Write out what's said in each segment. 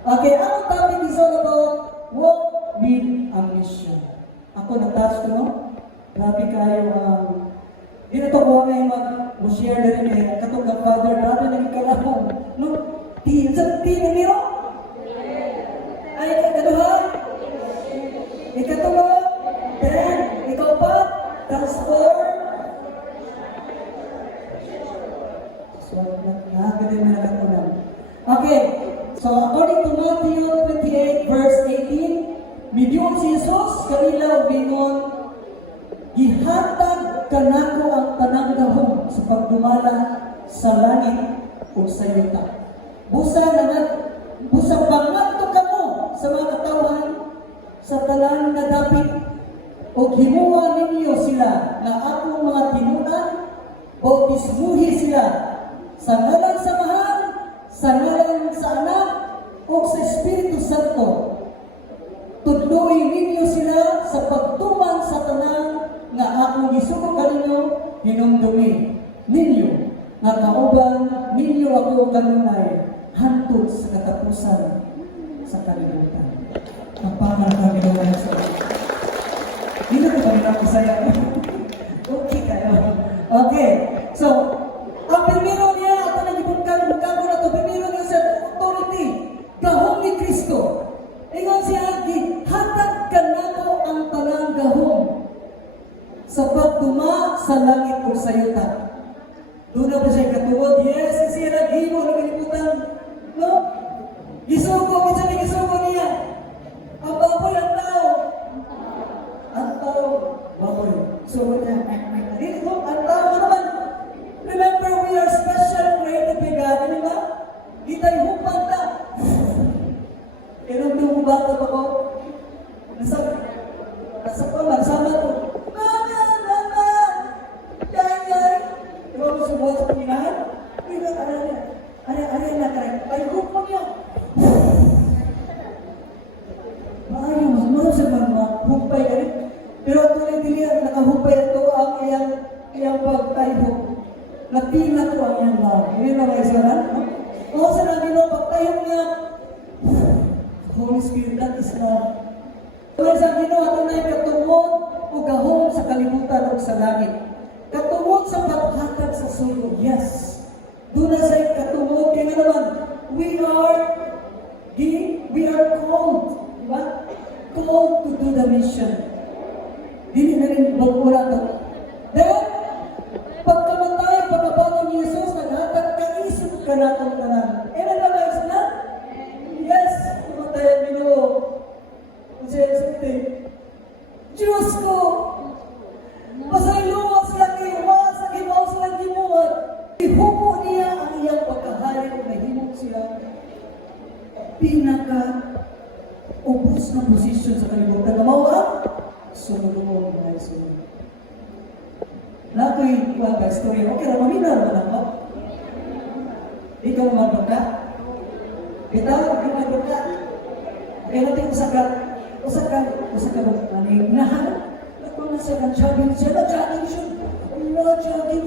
Okay, ang topic is all about walk with a mission. Ako na-touch ko, no? Grabe kayo di na to ko ngayon mag-share na rin kayo. Katong ng Father, grabe na ikalahong. No? Sa team niyo? Ay, ikaduhan? Ikatulog? Then, ikaw pa? Transform? So, nakakadin na nakakunan. Okay, so according to Matthew 28 verse 18, midyon si Jesus kanila ubingon, gihatag kanako ang tanang gahom sa pagdumala sa langit ug sa yuta. Busa bangat to kamo sa mga katawhan sa tanan nga dapit ug himuha ninyo sila nga akong mga tinunan o ismuhi sila sa ngalan sa Mahal, sa ngalan sa Anak o sa Espiritu Santo. Tudluin ninyo sila sa pagtuman sa tanan nga akong gisugo kaninyo hinumdumi ninyo nga kauban ninyo ako kanunay hantod sa katapusan sa kalibutan. Magpapala kami ng sa hindi na ko ba masaya? Okay kayo. Okay. So, ang primero niya, ito na ibutkan, magkago na ito, primero niya sa authority, gahom ni Kristo. Ingon siya, hatag ka na ko ang talang gahom sa pagduma sa langit o sa yuta. Doon na ba siya katuwod? Yes, siya naghimo ng kalibutan. No? Gisugo, minsan may gisugo niya. Ang baboy, ang tao. Ang tao, baboy. So, dito, ang tao naman. Remember, we are special created by God. Ano ba? Di tayo hupag na. Kailan yung bata pa ko? Nasa pa, nagsama ko. Mama! Yan! Diba mo subuhan sa panginahan? Pila, ano na tayo? Ay, hupag niya. Maayo, mas sa mga hupay ka rin. Pero ito rin dilihan, nakahupay ito ang iyang pagtayo. Natina ko ang iyang love. Hindi na kayo sa lang? O sa namin o, pagtayong niya, Holy Spirit, that is love. Kaya sa ginawa ito na katungod o gahong sa kalibutan o sa langit. Katungod sa paghatag sa sulod. Yes. Doon na sa katungod. Kaya naman, we are called. Diba? Called to do the mission. Dili na rin magmura ito. Then, pagkamatay, pagkabangon ni Jesus, naghatag kaisip ka na itong kanan. Eh, naglamay sila? Yes, pumatay ang Ginoo. Kung siya sabi, Diyos ko, pasayluwa sila kayo, sa gimaw sila gimuhat. Ihupo niya ang iyang pagkahari kung nahimok sila. Pinaka-ubos na posisyon sa kalibutan. Namawa, sunod mo mga isunod. Na ako'y story. Okay, maminaw naman ako. Ikaw magbuka. Ikaw magbuka. Kaya natin usa ka ba? Nahan? Ako na siya, na-jogging siya. Na-jogging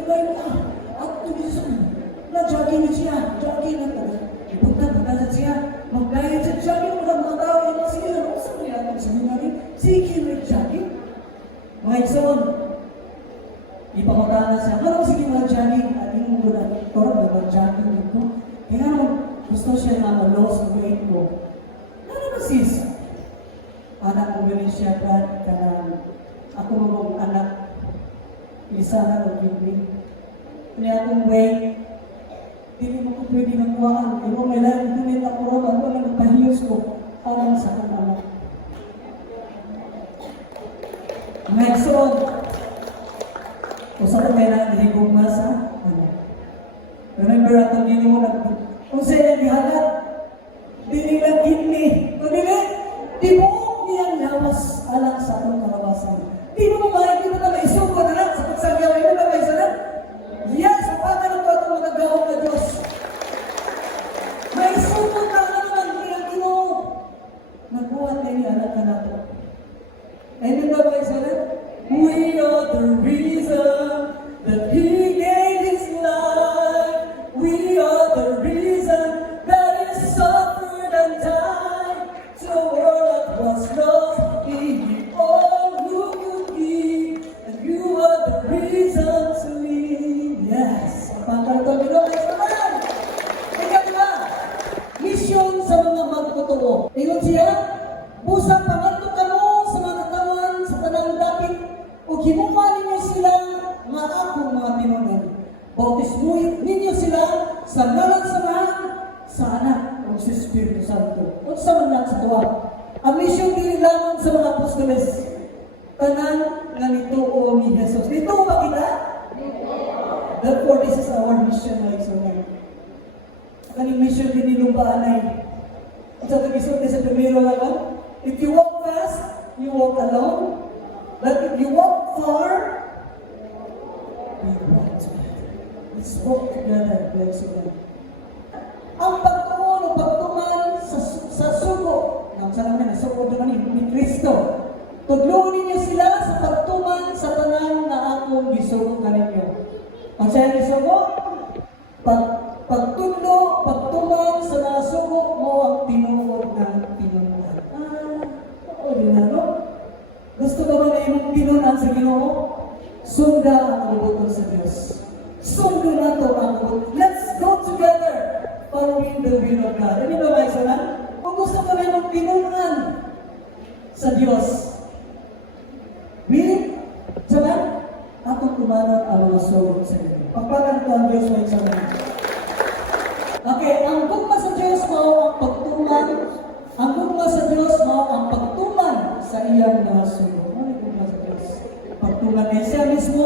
kayo na. At tumisan. Na-jogging siya. Jogging na ito. Ibuka siya. Mag-gayad siya. Jogging mo lang mga tao. Yung sige na. Usa mo yan. Sige na jogging. Mga ikson. Ipamatahan siya, parang sige mag-jogging, at yung muna, torong mag-jogging ko. Kaya gusto siya na ma-loss ang weight ko. Ano ba sis? Anak ko ganun siya, Brad, ako mga anak, isa na o kidney. Kaya akong weight, hindi mo ko pwede nakuhaan. Pero may lang, dumit ako ron, ako lang nagpahiyos ko, parang sa kanama. Next one. Kung saan may nahihigong masa, remember atong Ginoo kung sa'yo gihalat, di nila kidney, di buong niyang lawas alang sa atong kalawasan. Di mo makikita na maisuko na lang sa pagsagyaw, yun na kayo sana? Yes, pagkakalong ko itong magagawang na Diyos. Maisuko na naman niyang Ginoo. Nagbuhat na niya anak na ito. And yun ba kayo sana? We are the reason that He gave His life. We are the reason that He suffered and died. totoo. Ingon siya, busa pangadto kamo sa mga katawan sa tanang dapit o himuha ninyo sila nga akong mga tinunan. Bautismuhin ninyo sila sa ngalan sa Ama, sa Anak, o sa Espiritu Santo. O sa man sa tuwa. Ang misyon dili lamang sa mga apostoles, tanan nga nituo ni Jesus. Nituo ba kita? Therefore, this is our mission, my son. Kaning mission din ni Lumbaanay. Sa tagisod sa primero lang, if you walk fast, you walk alone. But if you walk far, we walk together. Let's walk together, bless you. Ang pagtuon o pagtuman sa sugo, ang salamin na sugo doon ni Kristo. Tudluon ninyo sila sa pagtuman sa tanan na akong gisugo kaninyo. Ang sa'yo gisugo, pagtudlo, pagtuman sa nasugo mo ang tinuod ng tinuod. Oo din na, no? Gusto ka ba na yung tinunan sa Ginoo? Sunda ang butong sa Diyos. Sundo na to ang butong. Let's go together following the will of God. Hindi ba ba isa na? Kung gusto ka na yung tinunan sa Diyos, will, sabi, atong tumanap ang mga sulog sa iyo. Pagpagan ko ang Diyos na isa na. Okay, ang gugma sa Diyos mo ang pagtuman. Ang gugma sa Diyos mo ang pagtuman sa iyang mga sulog. Ano yung gugma sa Diyos? Pagtuman niya siya mismo,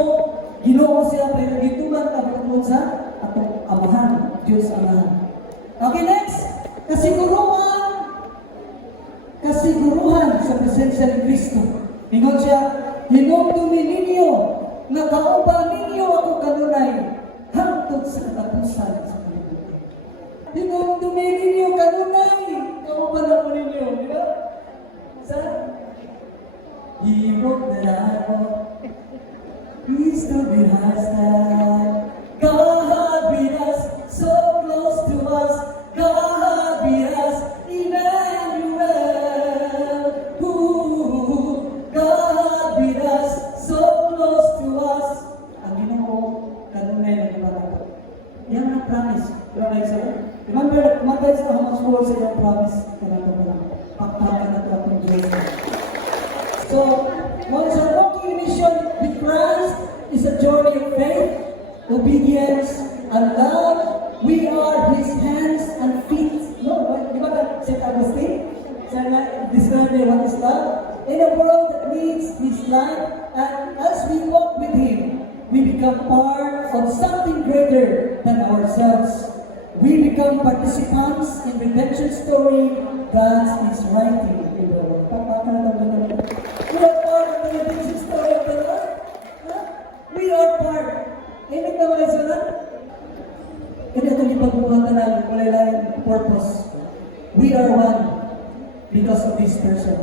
Ginoo siya, pero gituman ka pagtuman sa atong Amahan, Diyos Amahan. Okay, next. Kasiguruhan sa presensya ni Kristo. Ingon siya, hinumdumi ninyo, nga kauban ninyo ako kanunay, hangtod sa katapusan sa kalibutan. Hinumdumi ninyo kanunay, kauban ako ninyo. Di ba? Saan? Himog na ako, Kristo binastan. God be us, so close to us. God be us, Emmanuel. God be us, so close to us. Ang Ginoo kanunay nagpapakita. Yan ang promise. Remember, kumatay sa Hamas War sa iyang promise. Kanito pa lang. Pakpakan na ito atong Diyos. So, once our walking mission with Christ is a journey of faith, obedience, and love. We are His hands and feet. No, di ba St. Augustine? Sana describe what is love. In a world that needs His light, and as we walk with Him, we become part of something greater than ourselves. We become participants in redemption story God is writing in the world. We are part of the redemption story of the Lord. Huh? We are part. Hindi ka ba isa na? Hindi ito yung pagbuhatan ng kulay-lain purpose. We are one because of this person.